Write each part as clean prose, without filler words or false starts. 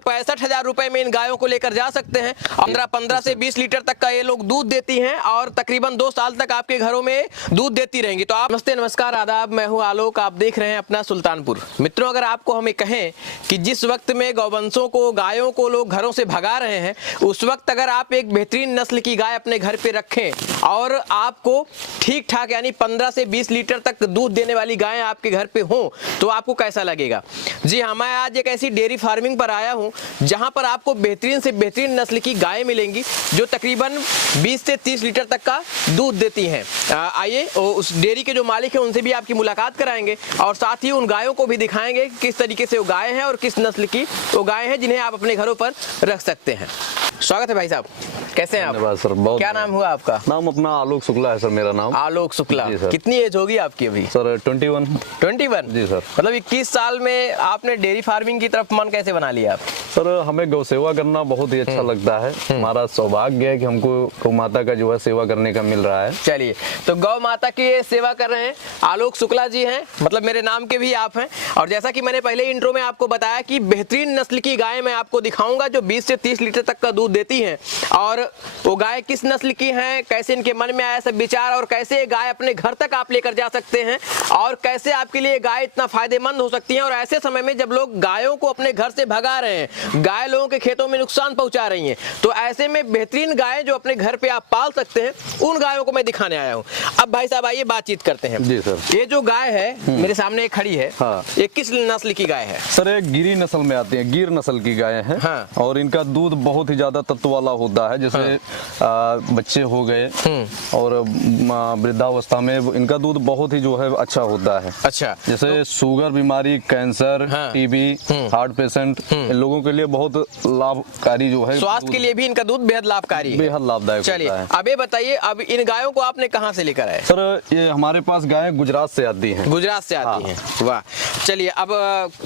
65,000 रुपए में इन गायों को लेकर जा सकते हैं। 15 से 20 लीटर तक का ये लोग दूध देती हैं और तकरीबन 2 साल तक आपके घरों में दूध देती रहेंगी। तो आप नमस्ते, नमस्कार, आदाब, मैं हूं आलोक, आप देख रहे हैं अपना सुल्तानपुर। मित्रों, अगर आपको हमें कहें कि जिस वक्त में गौवंशों को, गायों को लोग घरों से भगा रहे हैं, उस वक्त अगर आप एक बेहतरीन नस्ल की गाय अपने घर पे रखें और आपको ठीक ठाक यानी 15 से 20 लीटर तक दूध देने वाली गायें आपके घर पे हों तो आपको कैसा लगेगा। जी हाँ, मैं आज एक ऐसी डेयरी फार्मिंग पर आया हूं जहां पर आपको बेहतरीन से बेहतरीन नस्ल की गायें मिलेंगी जो तकरीबन 20 से 30 लीटर तक का दूध देती हैं। आइए उस डेयरी के जो मालिक हैं उनसे भी आपकी मुलाकात कराएंगे और साथ ही उन गायों को भी दिखाएंगे किस तरीके से वो गायें हैं और किस नस्ल की वो गायें हैं जिन्हें आप अपने घरों पर रख सकते हैं। स्वागत है भाई साहब, कैसे हैं आप? धन्यवाद सर। बहुत क्या नाम हुआ आपका? नाम अपना आलोक शुक्ला है सर, मेरा नाम आलोक शुक्ला। कितनी एज होगी आपकी अभी? सर 21। 21 जी सर। मतलब 21 साल में आपने डेयरी फार्मिंग की तरफ मन कैसे बना लिया आप? सर हमें गौ सेवा करना बहुत ही अच्छा लगता है। हमारा सौभाग्य है कि हमको गौ माता का जो है सेवा करने का मिल रहा है। चलिए, तो गौ माता की सेवा कर रहे हैं आलोक शुक्ला जी हैं, मतलब मेरे नाम के भी आप हैं। और जैसा कि मैंने पहले इंट्रो में आपको बताया कि बेहतरीन नस्ल की गाय मैं आपको दिखाऊंगा जो 20 से 30 लीटर तक का दूध देती हैं। और वो गाय किस नस्ल की हैं, कैसे इनके मन में आया सब विचार, और कैसे ये गाय अपने घर तक आप लेकर जा सकते हैं और कैसे आपके लिए गाय इतना फायदेमंद हो सकती है। और ऐसे समय में जब लोग गायों को अपने घर से भगा रहे हैं, गाय लोगों के खेतों में नुकसान पहुंचा रही हैं, तो ऐसे में बेहतरीन गाय जो अपने घर पे आप पाल सकते हैं उन गायों को मैं दिखाने आया हूँ। अब भाई साहब आइए बातचीत करते हैं। जी सर। ये जो गाय है मेरे सामने खड़ी है, हाँ। ये किस नस्ल की गाय है? सर ये गिरी नस्ल में आती है, गिर नस्ल की गाय है। हाँ। और इनका दूध बहुत ही ज्यादा तत्व वाला होता है। जैसे बच्चे हो गए और वृद्धावस्था में इनका दूध बहुत ही जो है अच्छा होता है। अच्छा। जैसे शुगर बीमारी, कैंसर, टीबी, हार्ट पेशेंट, इन लोगों के लिए बहुत लाभकारी जो है, स्वास्थ्य के लिए भी इनका दूध बेहद लाभकारी है, बेहद लाभदायक चलिए होता है। अब ये बताइए, अब इन गायों को आपने कहाँ से लेकर आए? सर ये हमारे पास गाय गुजरात से आती हैं। गुजरात से आती हैं। वाह। चलिए, अब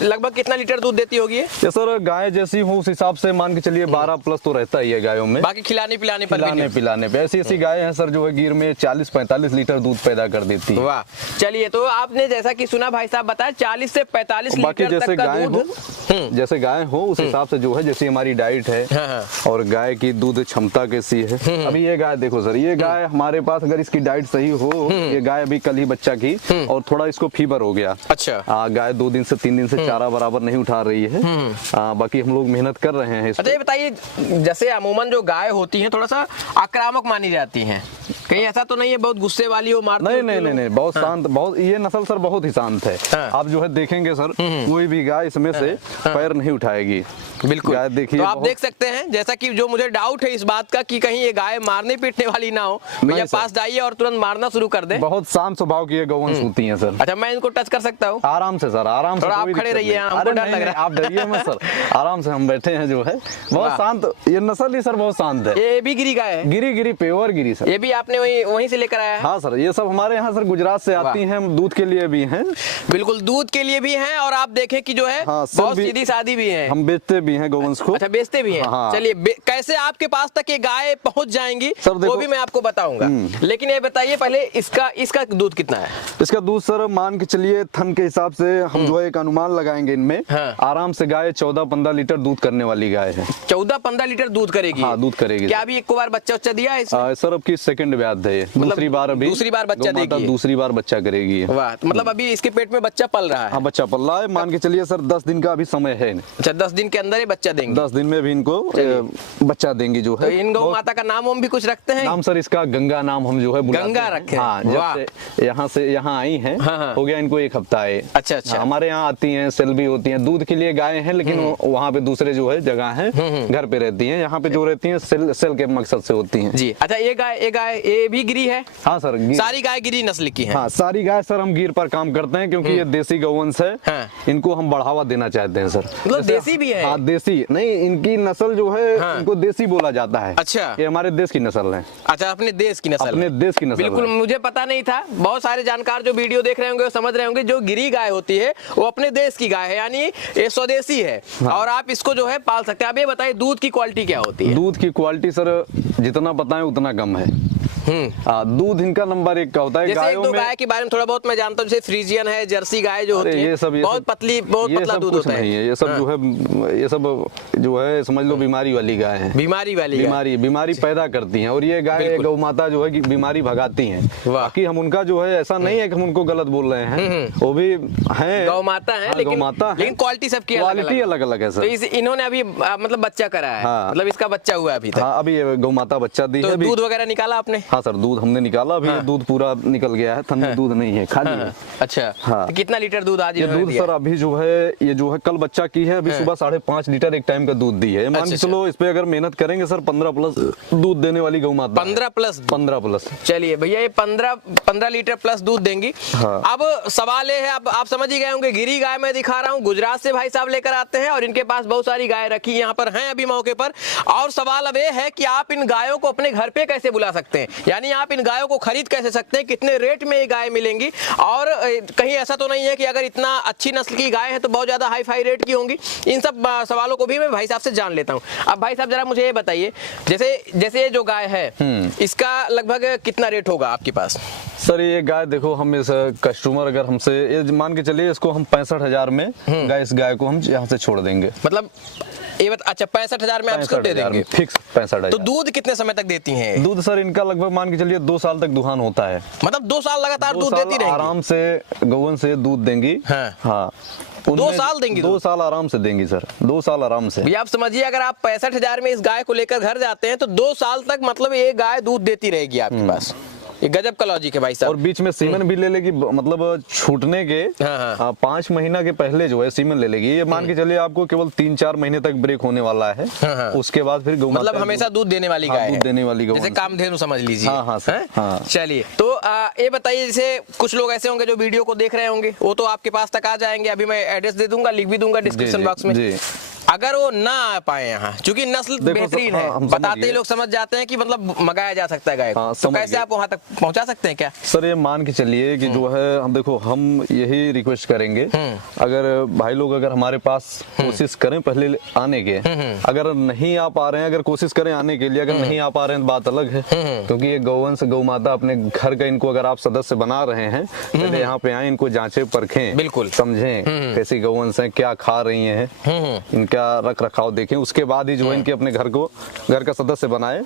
लगभग कितना लीटर दूध देती होगी ये? सर गाय जैसी हो उस हिसाब से मान के चलिए 12 प्लस तो रहता ही है गायों में। बाकी खिलाने पिलाने पर पिलाने पे ऐसी ऐसी गाय हैं सर जो है गिर में 40-45 लीटर दूध पैदा कर देती है। वाह। चलिए, तो आपने जैसा कि सुना भाई साहब बताया 40 से 45 बाकी लीटर तक का दूध, जैसे गाय हो उस हिसाब से जो है, जैसी हमारी डाइट है। हाँ। और गाय की दूध क्षमता कैसी है। अभी ये गाय देखो सर, ये गाय हमारे पास अगर इसकी डाइट सही हो, ये गाय अभी कल ही बच्चा की और थोड़ा इसको फीवर हो गया। अच्छा। गाय 2 दिन से 3 दिन से चारा बराबर नहीं उठा रही है। बाकी हम लोग मेहनत कर रहे हैं। अच्छा, ये बताइए, जैसे अमूमन जो गाय होती है थोड़ा सा आक्रामक मानी जाती हैं, कहीं ऐसा तो नहीं है बहुत गुस्से वाली हो, मारती? नहीं, बहुत शांत, बहुत ये नस्ल सर बहुत ही शांत है। आप जो है देखेंगे सर, कोई भी गाय इसमें से पैर नहीं उठाएगी। बिल्कुल। गाय देखिए, तो आप देख सकते हैं, जैसा कि जो मुझे डाउट है इस बात का कि कहीं ये गाय मारने पीटने वाली ना हो, भैया पास जाइए और तुरंत मारना शुरू कर दे। बहुत शांत स्वभाव की गौवंश होती हैं सर। अच्छा, मैं इनको टच कर सकता हूँ? आराम से सर, आराम से। आप खड़े रहिए, हमको डर लग रहा है। आप डरिए मत सर, आराम से हम बैठे हैं जो है। बहुत शांत ये नस्ल ही सर, बहुत शांत है। ये भी गिरी गाय है? गिरी प्योर गिरी सर। ये भी आपने वहीं से लेकर आया है? हाँ सर, ये सब हमारे यहाँ सर गुजरात से आती हैं। दूध के लिए भी हैं। बिल्कुल, दूध के लिए भी हैं और आप देखें कि जो है बहुत सीधी सादी भी है। हम बेचते भी हैं गौवंश को। अच्छा, बेचते भी हैं। हाँ। चलिए, कैसे आपके पास तक ये गाय पहुंच जाएंगी वो भी मैं आपको बताऊंगा, लेकिन ये बताइए पहले इसका दूध कितना है? इसका दूध सर मान के चलिए थन के हिसाब से हम जो है एक अनुमान लगाएंगे इनमें। हाँ। आराम से गाय 14-15 लीटर दूध करने वाली गाय है। 14-15 लीटर दूध करेगी? हाँ, दूध करेगी। क्या अभी एक बार बच्चा दिया है इसने? सर अब की सेकंड ब्याह है, दूसरी बार बच्चा देगी, दूसरी बार बच्चा करेगी। वाह। मतलब अभी इसके पेट में बच्चा पल रहा है? हाँ, बच्चा पल रहा है। मान के चलिए सर 10 दिन का अभी समय है। अच्छा, 10 दिन के अंदर ये बच्चा देंगे? 10 दिन में भी इनको बच्चा देंगी जो है। तो इन गौ माता का नाम भी कुछ रखते हैं? नाम सर इसका गंगा नाम हम जो है गंगा रखे। हाँ, जब से यहाँ आई हैं। हाँ। हो गया इनको 1 हफ्ता है। अच्छा। हमारे यहाँ आती हैं, सेल भी होती हैं। दूध के लिए गाय हैं, लेकिन वहाँ पे दूसरे जो है जगह है, घर पे रहती हैं। यहाँ पे जो रहती हैं सेल के मकसद से होती हैं। जी। अच्छा, ये गाय ये भी गिरी है? हाँ सर, सारी गाय गिरी नस्ल की है? हाँ, सारी गाय सर हम गिर पर काम करते हैं क्योंकि ये देसी गौवंश है। हाँ। इनको हम बढ़ावा देना चाहते हैं सर। मतलब देसी भी है? हाँ, देसी नहीं, इनकी नस्ल जो है इनको देसी बोला जाता है। अच्छा। ये हमारे देश की नस्ल है। अच्छा, अपने देश की नस्ल? अपने देश की नस्ल। बिल्कुल, मुझे पता नहीं था। बहुत सारे जानकार जो वीडियो देख रहे होंगे वो समझ रहे होंगे जो गिरी गाय होती है वो अपने देश की गाय है, यानी ये स्वदेशी है। हाँ। और आप इसको जो है पाल सकते हैं। अब ये बताइए दूध की क्वालिटी क्या होती है? दूध की क्वालिटी सर जितना बताएं उतना कम है। दूध इनका नंबर 1 का होता है। जैसे एक गायों दो में गाय के बारे में थोड़ा बहुत मैं जानता हूँ, जैसे फ्रीजियन है, जर्सी गाय जो होती है, ये सब बहुत पतली, बहुत ये पतला सब दूध कुछ होता नहीं है। है। ये सब जो है, ये सब जो है समझ लो बीमारी वाली गाय है। बीमारी वाली गाय। बीमारी पैदा करती हैं, और ये गाय गौ माता जो है कि बीमारी भगाती हैं। बाकी हम उनका जो है ऐसा नहीं है कि हम उनको गलत बोल रहे हैं, वो भी हैं गौ माता है, लेकिन क्वालिटी सबकी अलग अलग है सर। तो इन्होंने अभी मतलब बच्चा करा है, मतलब इसका बच्चा हुआ अभी तक। हाँ, अभी ये गौ माता बच्चा दी है। तो दूध वगैरह निकाला आपने? हाँ सर, दूध हमने निकाला, अभी दूध पूरा निकल गया है, ठंडा दूध नहीं है, खाली है। अच्छा, हाँ। तो कितना लीटर दूध आज ये दूध सर अभी जो है, ये जो है कल बच्चा की है, अभी सुबह 5.5 लीटर एक टाइम का दूध दी है। मान के चलो इस पे अगर मेहनत करेंगे सर 15+ दूध देने वाली गौ माता। 15+। चलिए भैया, ये 15 लीटर प्लस दूध देंगी। हाँ। अब सवाल ये है, अब आप समझ ही गए होंगे, गिरी गाय मैं दिखा रहा हूँ, गुजरात से भाई साहब लेकर आते हैं और इनके पास बहुत सारी गाय रखी यहाँ पर हैं अभी मौके पर। और सवाल अब ये है कि आप इन गायों को अपने घर पे कैसे बुला सकते हैं, यानी आप इन गायों को खरीद कैसे सकते हैं, कितने रेट में ये गाय मिलेंगी, और कहीं ऐसा तो नहीं है कि अगर इतना अच्छी नस्ल की गाय है तो बहुत ज्यादा हाई फाई रेट की होंगी। इन सब सवालों को भी मैं भाई साहब से जान लेता हूँ। अब भाई साहब जरा मुझे ये बताइए, जैसे ये जो गाय है इसका लगभग कितना रेट होगा आपके पास? सर ये गाय देखो, हम इस कस्टमर अगर हमसे ये मान के चलिए, इसको हम 65,000 में इस गाय को हम यहाँ से छोड़ देंगे। मतलब अच्छा 65,000 में आप इसको दे देंगे फिक्स 65,000। तो दूध कितने समय तक देती हैं? दूध सर इनका लगभग मान के चलिए 2 साल तक दुहान होता है। मतलब 2 साल लगातार दूध देती रहेंगी? आराम से गौवन से दूध देंगी। हाँ 2 साल देंगी? 2 साल आराम से देंगी सर, 2 साल आराम से। भैया आप समझिए, अगर आप 65,000 में इस गाय को लेकर घर जाते हैं तो 2 साल तक मतलब ये गाय दूध देती रहेगी आपके पास। ये गजब का लॉजिक है भाई साहब। और बीच में सीमन भी ले लेगी, मतलब छूटने के 5 महीना के पहले जो है सीमन ले लेगी। ये मान के चलिए आपको केवल 3-4 महीने तक ब्रेक होने वाला है। उसके बाद फिर मतलब हमेशा दूध देने वाली गाय है। दूध देने वाली गौ, जैसे कामधेनु समझ लीजिए। हाँ। चलिए, तो ये बताइए, जैसे कुछ लोग ऐसे होंगे जो वीडियो को देख रहे होंगे, वो तो आपके पास तक आ जाएंगे। अभी मैं एड्रेस दे दूंगा, लिख भी दूंगा डिस्क्रिप्शन बॉक्स में। अगर वो ना आ पाए यहाँ, क्योंकि नस्ल बेहतरीन है, बताते ही लोग समझ जाते हैं कि मतलब मंगाया जा सकता है गाय को, तो कैसे आप वहाँ तक पहुँचा सकते हैं क्या? सर ये मान के चलिए कि जो है, हम देखो, हम यही रिक्वेस्ट करेंगे, अगर भाई लोग अगर हमारे पास कोशिश करें पहले आने के, अगर नहीं आ पा रहे हैं, अगर कोशिश करें आने के लिए, अगर नहीं आ पा रहे हैं तो बात अलग है, क्योंकि ये गौवंश गौ माता अपने घर का, इनको अगर आप सदस्य बना रहे हैं, पहले यहाँ पे आए, इनको जांचें परखें, बिल्कुल समझें कैसी गौवंश है, क्या खा रही है, इनका रख रखाव देखें, उसके बाद ही जो है इनके अपने घर का सदस्य बनाए।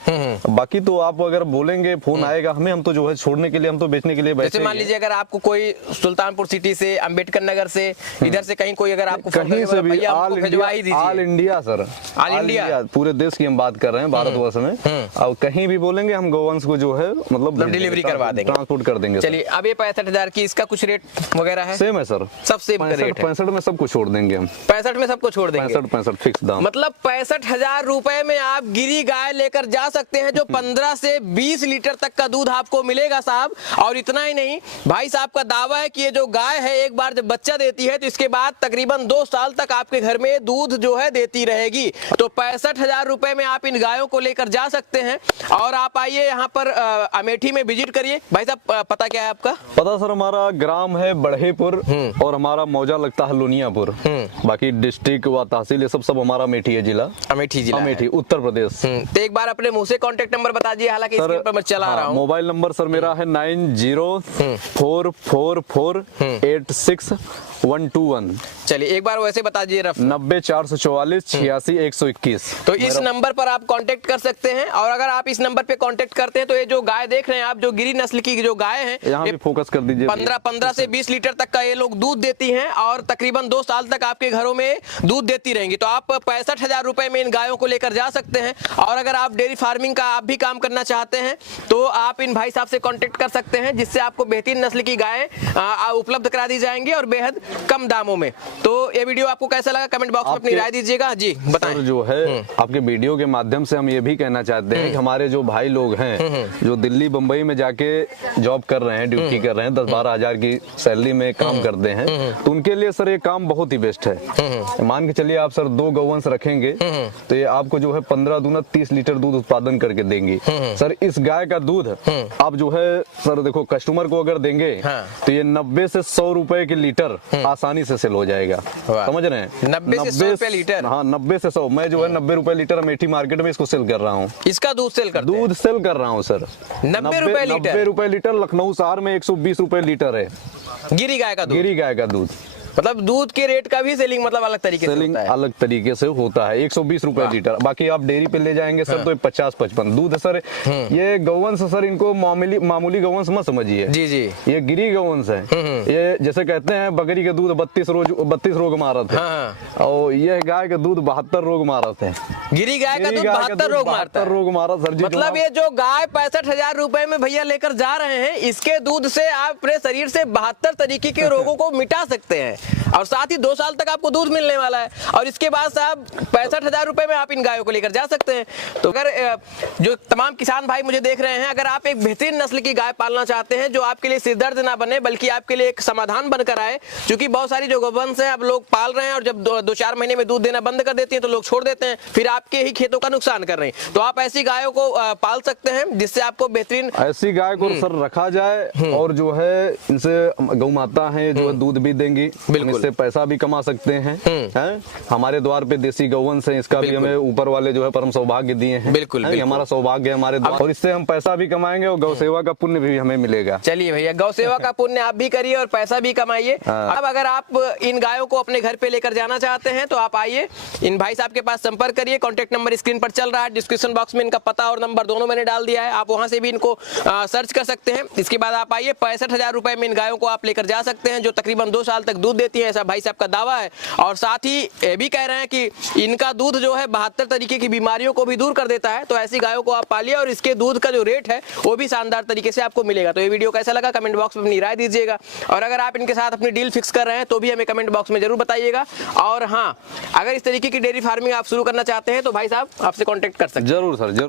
बाकी तो आप अगर बोलेंगे, फोन आएगा हमें, हम तो जो है छोड़ने के लिए, हम तो बेचने के लिए बैठे। जैसे मान लीजिए अगर आपको कोई सुल्तानपुर सिटी से, अंबेडकर नगर से, इधर से कहीं कोई अगर आपको कहीं से भी, all India sir, all India पूरे देश की हम बात कर रहे हैं, भारतवर्ष में, और कहीं भी बोलेंगे हम गौवंश को जो है मतलब डिलीवरी करवा देंगे, ट्रांसपोर्ट कर देंगे। चलिए, अब ये 65,000 की, इसका कुछ रेट वगैरह है? सेम है सर, सब सेम रेट है। 65 में सबको छोड़ देंगे हम, 65 में सबको छोड़ देंगे, 65 फिक्स दाम। मतलब 65,000 रुपए में आप गिरी गाय लेकर जा सकते हैं, जो 15 से 20 लीटर तक का दूध आपको मिलेगा साहब। और इतना ही नहीं, भाई साहब का दावा है कि ये जो गाय है, एक बार जब बच्चा देती है तो इसके बाद तकरीबन 2 साल तक आपके घर में दूध जो है देती रहेगी। तो 65,000 रुपए में आप इन गायों को लेकर जा सकते हैं। और आप आइए यहाँ पर अमेठी में विजिट करिए। भाई साहब पता क्या है आपका? पता सर, हमारा ग्राम है बढ़ेपुर और हमारा मौजा लगता है लोनियापुर। बाकी डिस्ट्रिक्ट व तहसील ये सब हमारा अमेठी है, जिला अमेठी उत्तर प्रदेश। तो एक बार अपने मुंह से कांटेक्ट नंबर बता दीजिए, हालांकि स्क्रीन पर मैं चला रहा हूँ। मोबाइल नंबर सर मेरा है 9044486121। चलिए एक बार वैसे बता दीजिए, रफ 90-444-86-121। तो इस नंबर पर आप कांटेक्ट कर सकते हैं। और अगर आप इस नंबर पे कांटेक्ट करते हैं तो ये जो गाय देख रहे हैं आप, जो गिरी नस्ल की जो गाय है, यहाँ भी फोकस कर दीजिए। 15 से 20 लीटर तक का ये लोग दूध देती हैं और तकरीबन 2 साल तक आपके घरों में दूध देती रहेंगी। तो आप 65,000 रुपए में इन गायों को लेकर जा सकते हैं। और अगर आप डेयरी फार्मिंग का आप भी काम करना चाहते हैं तो आप इन भाई साहब से कांटेक्ट कर सकते हैं, जिससे आपको बेहतरीन नस्ल की गाय उपलब्ध करा दी जाएंगी और बेहद कम दामों में। तो ये वीडियो आपको कैसा लगा, कमेंट बॉक्स में अपनी राय दीजिएगा। जी बताएं। जो है आपके वीडियो के माध्यम से हम ये भी कहना चाहते हैं कि हमारे जो भाई लोग हैं, जो दिल्ली बंबई में जाके जॉब कर रहे हैं, ड्यूटी कर रहे हैं, 10-12 हजार की सैलरी में काम करते हैं, तो उनके लिए सर ये काम बहुत ही बेस्ट है। मान के चलिए आप सर 2 गौवंश रखेंगे तो ये आपको जो है 15 दूना 30 लीटर दूध उत्पादन करके देंगी। सर इस गाय का दूध आप जो है सर देखो, कस्टमर को अगर देंगे तो ये 90 से 100 रुपए के लीटर आसानी से सेल हो जाएगा। समझ रहे हैं? 90 से 100 रुपए लीटर। हाँ, 90 से 100। मैं जो है 90 रुपए लीटर अमेठी मार्केट में इसको सेल कर रहा हूँ। इसका दूध सेल करते हैं? दूध सेल कर रहा हूँ सर। 90 रुपए लीटर? 90 रुपए लीटर। लखनऊ शहर में 120 रुपए लीटर है गिरी गाय का दूध। गिरी गाय का दूध। मतलब दूध के रेट का भी सेलिंग मतलब अलग तरीके से सेलिंग होता है। अलग तरीके से होता है। 120 रुपए लीटर। बाकी आप डेयरी पे ले जाएंगे सर तो 50-55 दूध है सर। ये गौवंश सर, इनको मामूली गौवंश मत समझिए जी जी। ये गिरी गौवंश है। ये जैसे कहते हैं बकरी के दूध 32 रोग मारत है। और ये गाय का दूध 72 रोग मारत है। गिरी गाय का दूध 72 रोग मारता है। रोग मारा सर जी। मतलब ये जो गाय 65,000 रुपए में भैया लेकर जा रहे हैं, इसके दूध से आप अपने शरीर से 72 तरीके के रोगों को मिटा सकते हैं और साथ ही 2 साल तक आपको दूध मिलने वाला है। और इसके बाद साहब 65,000 रुपए में आप इन गायों को लेकर जा सकते हैं। तो अगर जो तमाम किसान भाई मुझे देख रहे हैं, अगर आप एक बेहतरीन नस्ल की गाय पालना चाहते हैं जो आपके लिए सिरदर्द ना बने बल्कि आपके लिए एक समाधान बनकर आए, क्योंकि बहुत सारी जो गौवंश है अब लोग पाल रहे हैं और जब 2-4 महीने में दूध देना बंद कर देती है तो लोग छोड़ देते हैं, फिर आपके ही खेतों का नुकसान कर रहे हैं। तो आप ऐसी गायों को पाल सकते हैं जिससे आपको बेहतरीन ऐसी गाय को सर रखा जाए और जो है इनसे गौ माता है जो है दूध भी देंगी, इससे पैसा भी कमा सकते हैं। हमारे द्वार पे देसी गौवंश है, इसका भी हमें ऊपर वाले जो है परम सौभाग्य दिए हैं। बिल्कुल हमारा सौभाग्य है हमारे द्वार, और इससे हम पैसा भी कमाएंगे और गौ सेवा का पुण्य भी हमें मिलेगा। चलिए भैया, गौ सेवा का पुण्य आप भी करिए और पैसा भी कमाइए। अब अगर आप इन गायों को अपने घर पे लेकर जाना चाहते हैं तो आप आइए, इन भाई साहब के पास संपर्क करिए। कॉन्टेक्ट नंबर स्क्रीन पर चल रहा है, डिस्क्रिप्शन बॉक्स में इनका पता और नंबर दोनों मैंने डाल दिया है, आप वहां से भी इनको सर्च कर सकते हैं। इसके बाद आप आइए, 65,000 रुपए में इन गायों को आप लेकर जा सकते हैं जो तकरीबन 2 साल तक दूध देती है, ऐसा भाई साहब का दावा है। और साथ ही ये भी कह रहे हैं कि इनका दूध जो है 72 तरीके की बीमारियों को भी दूर कर देता है। तो ऐसी गायों को आप पालिए और इसके दूध का जो रेट है वो भी शानदार तरीके से आपको मिलेगा। तो ये वीडियो कैसा लगा कमेंट बॉक्स में अपनी राय दीजिएगा, और अगर आप इनके साथ अपनी डील फिक्स कर रहे हैं तो भी हमें कमेंट बॉक्स में जरूर बताइएगा। और हाँ, अगर इस तरीके की डेयरी फार्मिंग आप शुरू करना चाहते हैं तो भाई साहब आपसे कॉन्टेक्ट कर सकते हैं। जरूर सर, जरूर।